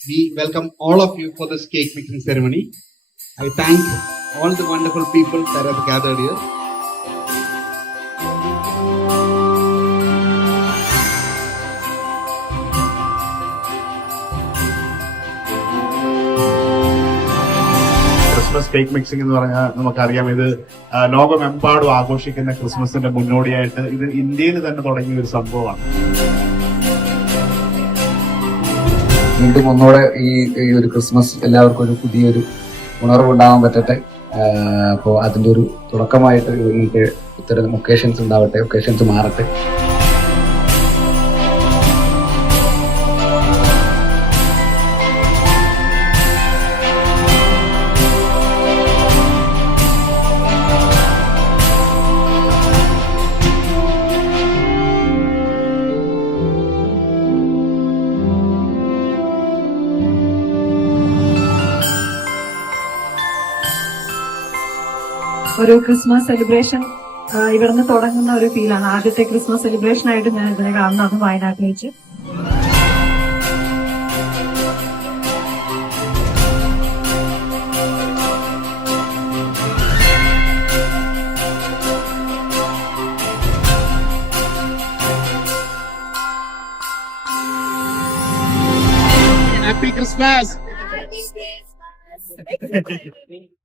we welcome all of you for this cake mixing ceremony. I thank all the wonderful people that have gathered here. Christmas cake mixing എന്ന് പറഞ്ഞാൽ നമുക്കറിയാം, ഇത് ലോകമെമ്പാടും ആഘോഷിക്കുന്ന ക്രിസ്മസിന്റെ മുന്നോടിയായിട്ട് ഇത് ഇന്ത്യയിൽ തന്നെ തുടങ്ങിയ ഒരു സംഭവമാണ്. വീണ്ടും ഒന്നോടെ ഈ ഒരു ക്രിസ്മസ് എല്ലാവർക്കും ഒരു പുതിയൊരു ഉണർവുണ്ടാകാൻ പറ്റട്ടെ. അപ്പോൾ അതിൻ്റെ ഒരു തുടക്കമായിട്ട് എനിക്ക് ഇത്തരം ഒക്കേഷൻസ് ഉണ്ടാവട്ടെ, ഒക്കേഷൻസ് മാറട്ടെ. ഒരു ക്രിസ്മസ് സെലിബ്രേഷൻ ഇവിടുന്ന് തുടങ്ങുന്ന ഒരു ഫീലാണ്. ആദ്യത്തെ ക്രിസ്മസ് സെലിബ്രേഷൻ ആയിട്ട് ഞാൻ ഇതിനെ കാണുന്നത്, അതും വയനാട്ടിൽ വെച്ച്. Happy Christmas! Happy Christmas!